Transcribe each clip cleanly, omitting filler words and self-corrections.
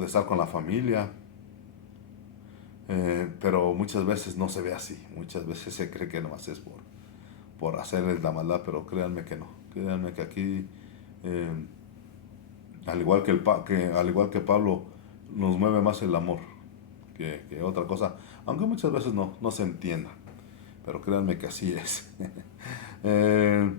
de estar con la familia, pero muchas veces no se ve así, muchas veces se cree que nomás es por hacerles la maldad, pero créanme que no, créanme que aquí, eh, al igual que Pablo, nos mueve más el amor que otra cosa, aunque muchas veces no se entienda, pero créanme que así es. Eh,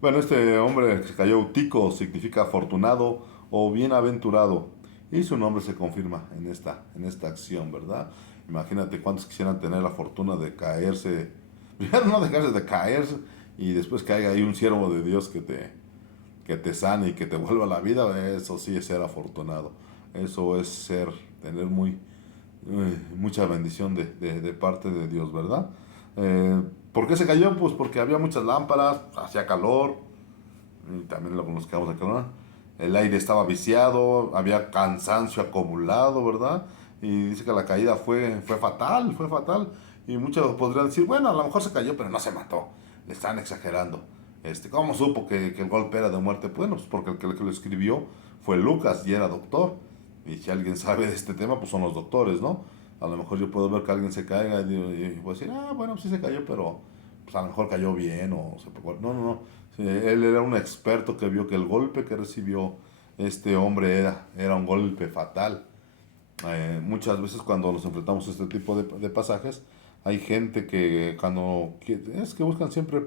bueno, este hombre que se cayó Eutico significa afortunado o bienaventurado. Y su nombre se confirma en esta acción, ¿verdad? Imagínate cuántos quisieran tener la fortuna de caerse, primero no dejarse de caerse y después que haya ahí un siervo de Dios que te sane y que te vuelva a la vida. Eso sí es ser afortunado. Eso es tener mucha bendición de parte de Dios, ¿verdad? ¿Por qué se cayó? Pues porque había muchas lámparas, hacía calor, y también lo conozcamos acá, ¿no? El aire estaba viciado, había cansancio acumulado, ¿verdad? Y dice que la caída fue fatal, fue fatal. Y muchos podrían decir, bueno, a lo mejor se cayó, pero no se mató. Le están exagerando. ¿Cómo supo que el golpe era de muerte? Bueno, pues porque el que lo escribió fue Lucas y era doctor. Y si alguien sabe de este tema, pues son los doctores, ¿no? A lo mejor yo puedo ver que alguien se caiga y puedo decir, bueno, pues sí se cayó, pero pues a lo mejor cayó bien o se pegó. No, no, no. Sí, él era un experto que vio que el golpe que recibió este hombre era un golpe fatal. Muchas veces cuando nos enfrentamos a este tipo de pasajes, hay gente que es que buscan siempre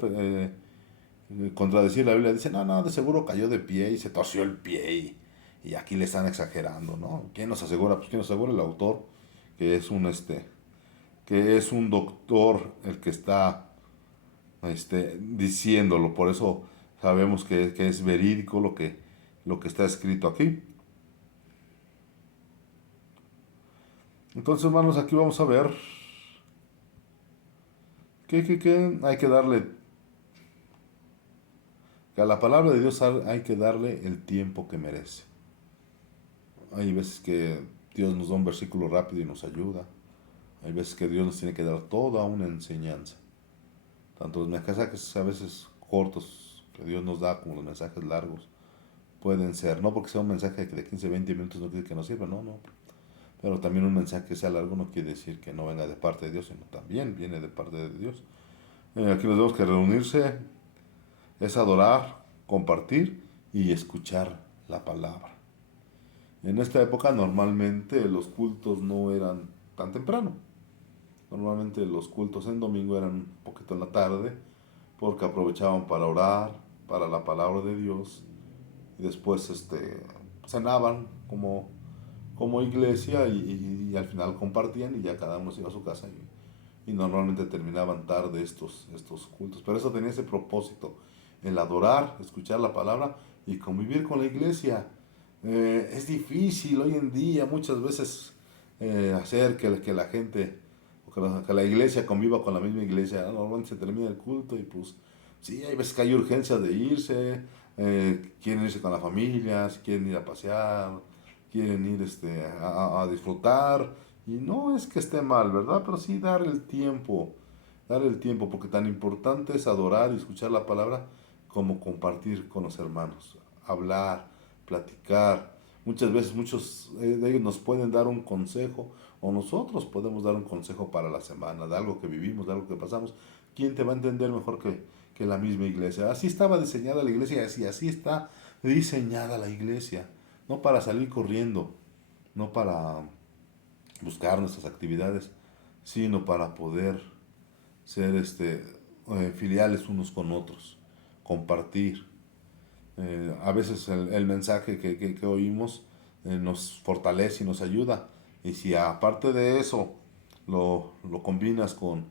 contradecir la Biblia, dicen, no, no, de seguro cayó de pie y se torció el pie y aquí le están exagerando, ¿no? ¿Quién nos asegura? Pues quién nos asegura el autor, que es que es un doctor el que está diciéndolo. Por eso sabemos que es verídico lo que está escrito aquí. Entonces, hermanos, aquí vamos a ver que hay que darle, que a la palabra de Dios hay que darle el tiempo que merece. Hay veces que Dios nos da un versículo rápido y nos ayuda. Hay veces que Dios nos tiene que dar toda una enseñanza. Tanto los mensajes a veces cortos que Dios nos da como los mensajes largos pueden ser. No porque sea un mensaje de 15 20 minutos no quiere que nos sirva, no, no. Pero también un mensaje que sea largo no quiere decir que no venga de parte de Dios, sino también viene de parte de Dios. Aquí nos vemos que reunirse es adorar, compartir y escuchar la palabra. En esta época normalmente los cultos no eran tan temprano. Normalmente los cultos en domingo eran un poquito en la tarde porque aprovechaban para orar, para la palabra de Dios y después cenaban como iglesia y al final compartían y ya cada uno se iba a su casa y normalmente terminaban tarde estos cultos. Pero eso tenía ese propósito, el adorar, escuchar la palabra y convivir con la iglesia. Es difícil hoy en día muchas veces hacer que la gente, o que la iglesia conviva con la misma iglesia. Normalmente se termina el culto y pues sí, hay veces que hay urgencia de irse, quieren irse con la familia, quieren ir a pasear, quieren ir a disfrutar. Y no es que esté mal, ¿verdad? Pero sí dar el tiempo, porque tan importante es adorar y escuchar la palabra como compartir con los hermanos, hablar, platicar. Muchas veces muchos de ellos nos pueden dar un consejo o nosotros podemos dar un consejo para la semana, de algo que vivimos, de algo que pasamos. ¿Quién te va a entender mejor que la misma iglesia? Así estaba diseñada la iglesia y así está diseñada la iglesia. No para salir corriendo, no para buscar nuestras actividades, sino para poder ser filiales unos con otros, compartir. A veces el mensaje que oímos nos fortalece y nos ayuda. Y si aparte de eso lo combinas con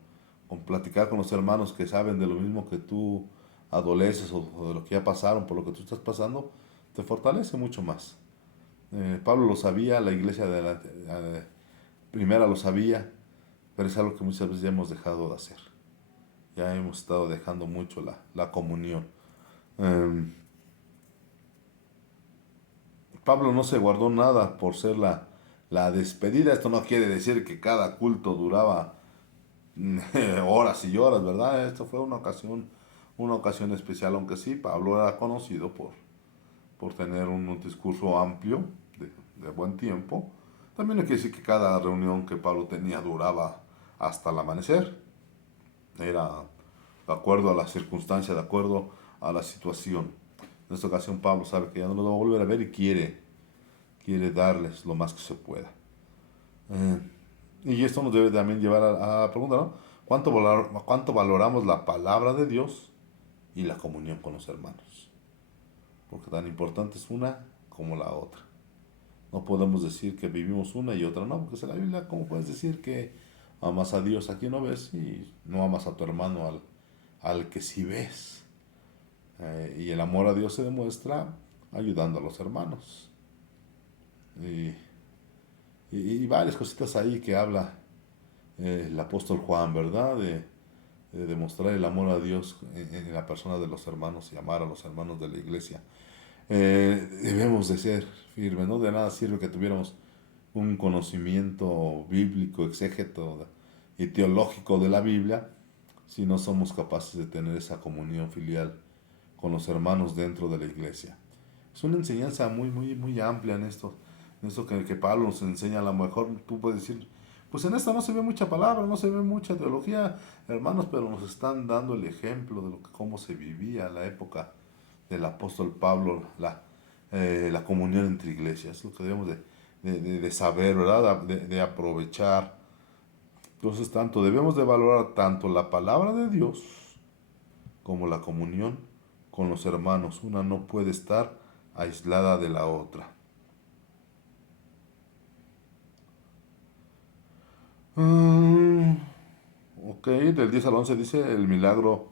platicar con los hermanos que saben de lo mismo que tú adoleces o de lo que ya pasaron, por lo que tú estás pasando, te fortalece mucho más. Pablo lo sabía, la iglesia primera lo sabía, pero es algo que muchas veces ya hemos dejado de hacer. Ya hemos estado dejando mucho la comunión. Eh, Pablo no se guardó nada por ser la despedida. Esto no quiere decir que cada culto duraba horas y horas, ¿verdad? Esto fue una ocasión especial, aunque sí, Pablo era conocido por tener un discurso amplio, de buen tiempo, También no quiere decir que cada reunión que Pablo tenía duraba hasta el amanecer. Era de acuerdo a la circunstancia, de acuerdo a la situación. En esta ocasión Pablo sabe que ya no lo va a volver a ver y quiere darles lo más que se pueda. Eh, y esto nos debe también llevar a la pregunta, ¿no? ¿Cuánto valoramos la palabra de Dios y la comunión con los hermanos? Porque tan importante es una como la otra. No podemos decir que vivimos una y otra no, porque es la Biblia. ¿Cómo puedes decir que amas a Dios a quien no ves y no amas a tu hermano al que sí ves? Y el amor a Dios se demuestra ayudando a los hermanos. Y, y varias cositas ahí que habla el apóstol Juan, ¿verdad? De demostrar el amor a Dios en la persona de los hermanos y amar a los hermanos de la iglesia. Debemos de ser firmes, ¿no? De nada sirve que tuviéramos un conocimiento bíblico, exégeto y teológico de la Biblia si no somos capaces de tener esa comunión filial con los hermanos dentro de la iglesia. Es una enseñanza muy, muy, muy amplia en esto que Pablo nos enseña. A lo mejor tú puedes decir, pues en esta no se ve mucha palabra, no se ve mucha teología, hermanos, pero nos están dando el ejemplo de cómo se vivía en la época del apóstol Pablo, la comunión entre iglesias. Es lo que debemos de saber, ¿verdad? De aprovechar. Entonces, debemos de valorar tanto la palabra de Dios como la comunión con los hermanos. Una no puede estar aislada de la otra. Mm, ok, del 10 al 11 dice el milagro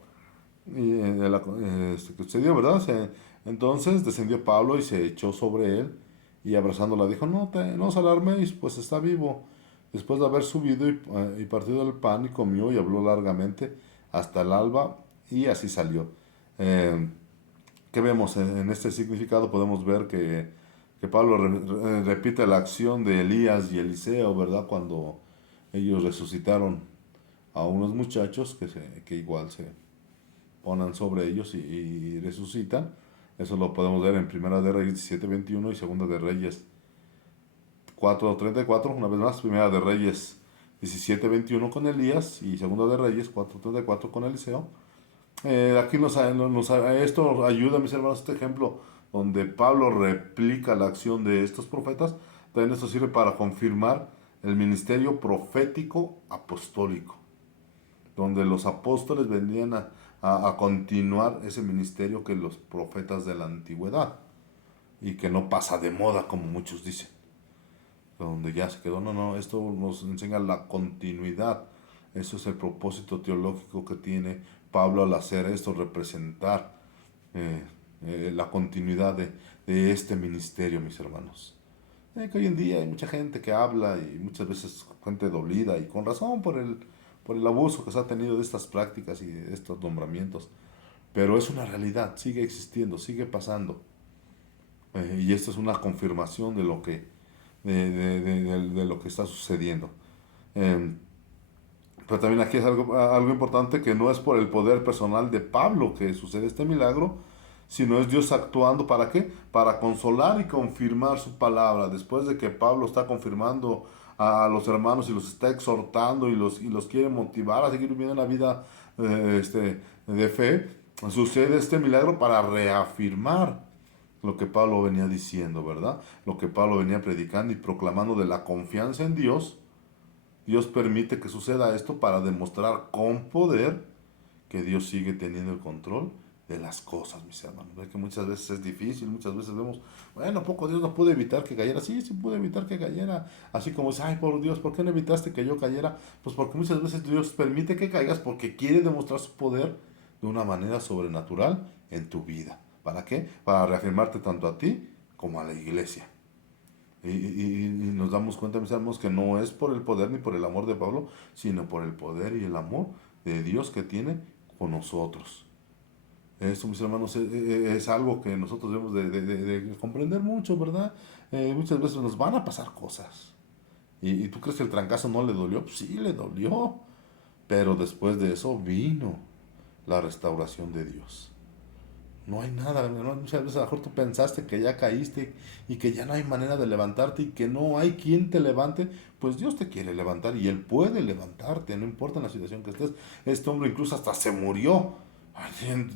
que sucedió, ¿verdad? Entonces descendió Pablo y se echó sobre él y abrazándola dijo, no os alarméis, pues está vivo. Después de haber subido y partido el pan y comió y habló largamente hasta el alba y así salió. Eh, ¿Qué vemos en este significado? Podemos ver que Pablo repite la acción de Elías y Eliseo, ¿verdad? Cuando ellos resucitaron a unos muchachos que igual se ponen sobre ellos y resucitan. Eso lo podemos ver en Primera de Reyes 17:21 y Segunda de Reyes 4:34. Una vez más, Primera de Reyes 17:21 con Elías y Segunda de Reyes 4:34 con Eliseo. Aquí esto ayuda, mis hermanos, este ejemplo donde Pablo replica la acción de estos profetas. También esto sirve para confirmar el ministerio profético apostólico, donde los apóstoles vendrían a continuar ese ministerio que los profetas de la antigüedad y que no pasa de moda como muchos dicen, donde ya se quedó. No, esto nos enseña la continuidad. Eso es el propósito teológico que tiene Pablo al hacer esto, representar eh, la continuidad de este ministerio, mis hermanos. Que hoy en día hay mucha gente que habla y muchas veces gente dolida y con razón por el abuso que se ha tenido de estas prácticas y de estos nombramientos. Pero es una realidad, sigue existiendo, sigue pasando. Y esto es una confirmación de lo de lo que está sucediendo. Eh, pero también aquí es algo importante, que no es por el poder personal de Pablo que sucede este milagro, sino es Dios actuando. ¿Para qué? Para consolar y confirmar su palabra. Después de que Pablo está confirmando a los hermanos y los está exhortando y los quiere motivar a seguir viviendo una vida de fe, sucede este milagro para reafirmar lo que Pablo venía diciendo, ¿verdad? Lo que Pablo venía predicando y proclamando de la confianza en Dios. Dios permite que suceda esto para demostrar con poder que Dios sigue teniendo el control de las cosas, mis hermanos. Ve que muchas veces es difícil, muchas veces vemos, bueno, poco Dios no pudo evitar que cayera. Sí, sí pudo evitar que cayera. Así como dice, ay, por Dios, ¿por qué no evitaste que yo cayera? Pues porque muchas veces Dios permite que caigas porque quiere demostrar su poder de una manera sobrenatural en tu vida. ¿Para qué? Para reafirmarte tanto a ti como a la iglesia. Y nos damos cuenta, mis hermanos, que no es por el poder ni por el amor de Pablo, sino por el poder y el amor de Dios que tiene con nosotros. Esto, mis hermanos, es algo que nosotros debemos de comprender mucho, ¿verdad? Muchas veces nos van a pasar cosas. Y tú crees que el trancazo no le dolió? Pues sí, le dolió. Pero después de eso vino la restauración de Dios. No hay nada, ¿no? Muchas veces a lo mejor tú pensaste que ya caíste y que ya no hay manera de levantarte y que no hay quien te levante. Pues Dios te quiere levantar y Él puede levantarte, no importa en la situación que estés. Este hombre incluso hasta se murió. Ay,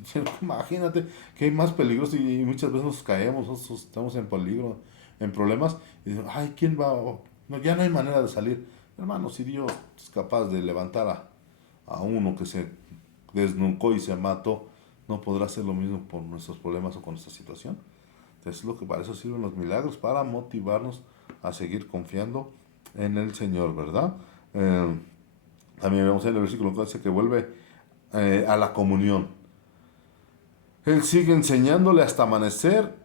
imagínate que hay más peligroso y muchas veces nos caemos, nosotros estamos en peligro, en problemas y dicen, ay, ¿quién va? No, ya no hay manera de salir. Hermano, si Dios es capaz de levantar a uno que se desnucó y se mató, no podrá hacer lo mismo por nuestros problemas o con nuestra situación. Entonces, lo que para eso sirven los milagros, para motivarnos a seguir confiando en el Señor, ¿verdad? Eh, También vemos en el versículo que dice que vuelve a la comunión. Él sigue enseñándole hasta amanecer.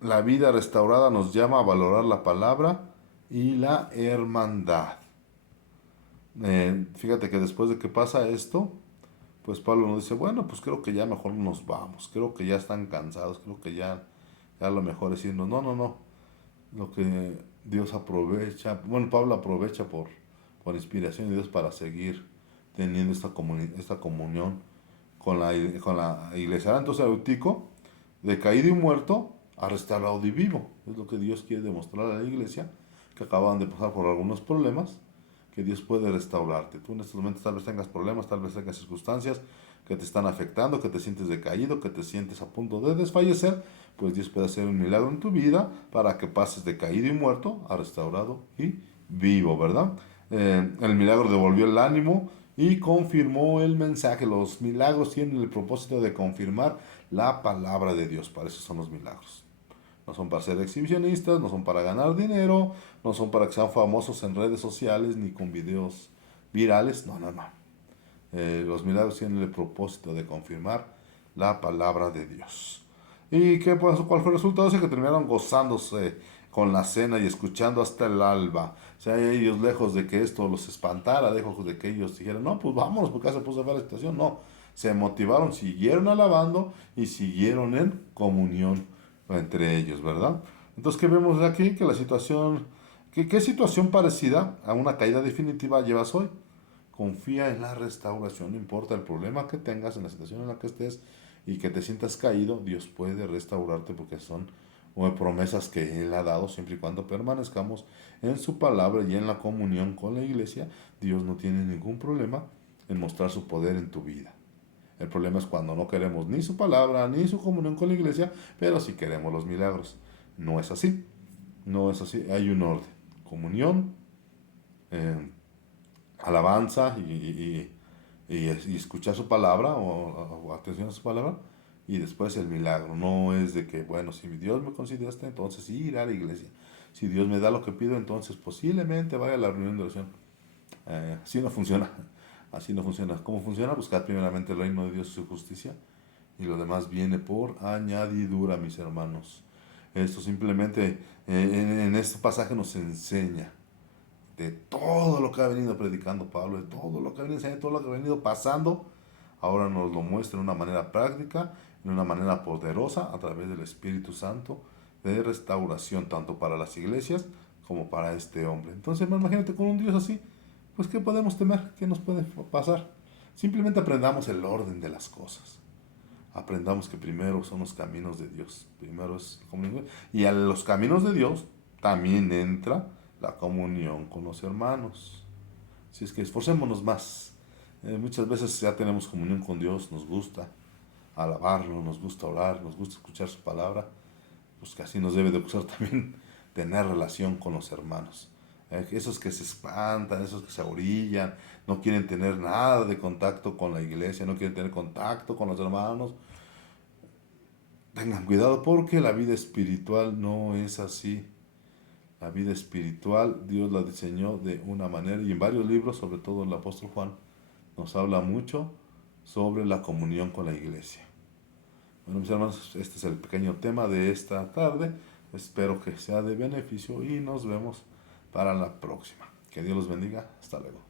La vida restaurada nos llama a valorar la palabra y la hermandad. Fíjate que después de que pasa esto, pues Pablo nos dice, bueno, pues creo que ya mejor nos vamos, creo que ya están cansados, creo que ya lo mejor es irnos. No, no, no. Lo que Dios aprovecha, bueno, Pablo aprovecha por inspiración de Dios para seguir teniendo esta comunión con la iglesia. Ahora, entonces Eutico, de caído y muerto, a restaurado y vivo. Es lo que Dios quiere demostrar a la iglesia, que acaban de pasar por algunos problemas, que Dios puede restaurarte. Tú en estos momentos tal vez tengas problemas, tal vez tengas circunstancias que te están afectando, que te sientes decaído, que te sientes a punto de desfallecer, pues Dios puede hacer un milagro en tu vida para que pases de caído y muerto a restaurado y vivo, ¿verdad? El milagro devolvió el ánimo y confirmó el mensaje. Los milagros tienen el propósito de confirmar la palabra de Dios. Para eso son los milagros. No son para ser exhibicionistas, no son para ganar dinero, no son para que sean famosos en redes sociales ni con videos virales. No, no, no. Los milagros tienen el propósito de confirmar la palabra de Dios. ¿Y qué, pues, cuál fue el resultado? Ese que terminaron gozándose con la cena y escuchando hasta el alba. O sea, ellos lejos de que esto los espantara, lejos de que ellos dijeran, no, pues vámonos porque ya se puso a ver la situación. No, se motivaron, siguieron alabando y siguieron en comunión entre ellos, ¿verdad? Entonces, ¿qué vemos aquí? Que la situación, ¿qué situación parecida a una caída definitiva llevas hoy? Confía en la restauración, no importa el problema que tengas, en la situación en la que estés y que te sientas caído, Dios puede restaurarte porque son promesas que Él ha dado siempre y cuando permanezcamos en su palabra y en la comunión con la iglesia. Dios no tiene ningún problema en mostrar su poder en tu vida. El problema es cuando no queremos ni su palabra ni su comunión con la iglesia, pero sí queremos los milagros. No es así, no es así, hay un orden. Comunión, eh, alabanza y escuchar su palabra o atención a su palabra y después el milagro. No es de que, bueno, si Dios me concede esto, entonces ir a la iglesia. Si Dios me da lo que pido, entonces posiblemente vaya a la reunión de oración. Así no funciona. Así no funciona. ¿Cómo funciona? Buscar primeramente el reino de Dios y su justicia. Y lo demás viene por añadidura, mis hermanos. Esto simplemente en este pasaje nos enseña de todo lo que ha venido predicando Pablo, de todo lo que ha venido enseñando, todo lo que ha venido pasando, ahora nos lo muestra de una manera práctica, de una manera poderosa, a través del Espíritu Santo, de restauración, tanto para las iglesias como para este hombre. Entonces, imagínate con un Dios así, pues ¿qué podemos temer? ¿Qué nos puede pasar? Simplemente aprendamos el orden de las cosas. Aprendamos que primero son los caminos de Dios. Primero es comunión. Y a los caminos de Dios también entra la comunión con los hermanos. Si es que esforcémonos más. Muchas veces ya tenemos comunión con Dios, nos gusta alabarlo, nos gusta orar, nos gusta escuchar su palabra. Pues que así nos debe de gustar también tener relación con los hermanos. Esos que se espantan, esos que se orillan, no quieren tener nada de contacto con la iglesia, no quieren tener contacto con los hermanos. Tengan cuidado porque la vida espiritual no es así. La vida espiritual Dios la diseñó de una manera y en varios libros, sobre todo el apóstol Juan, nos habla mucho sobre la comunión con la iglesia. Bueno, mis hermanos, este es el pequeño tema de esta tarde. Espero que sea de beneficio y nos vemos para la próxima. Que Dios los bendiga. Hasta luego.